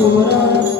তোরা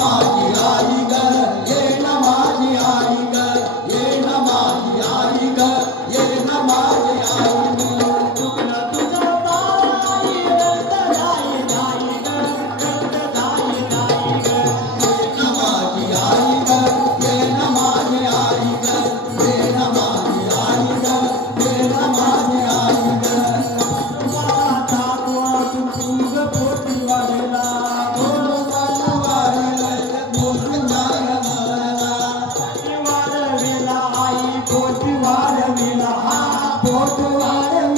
Mama. তোমার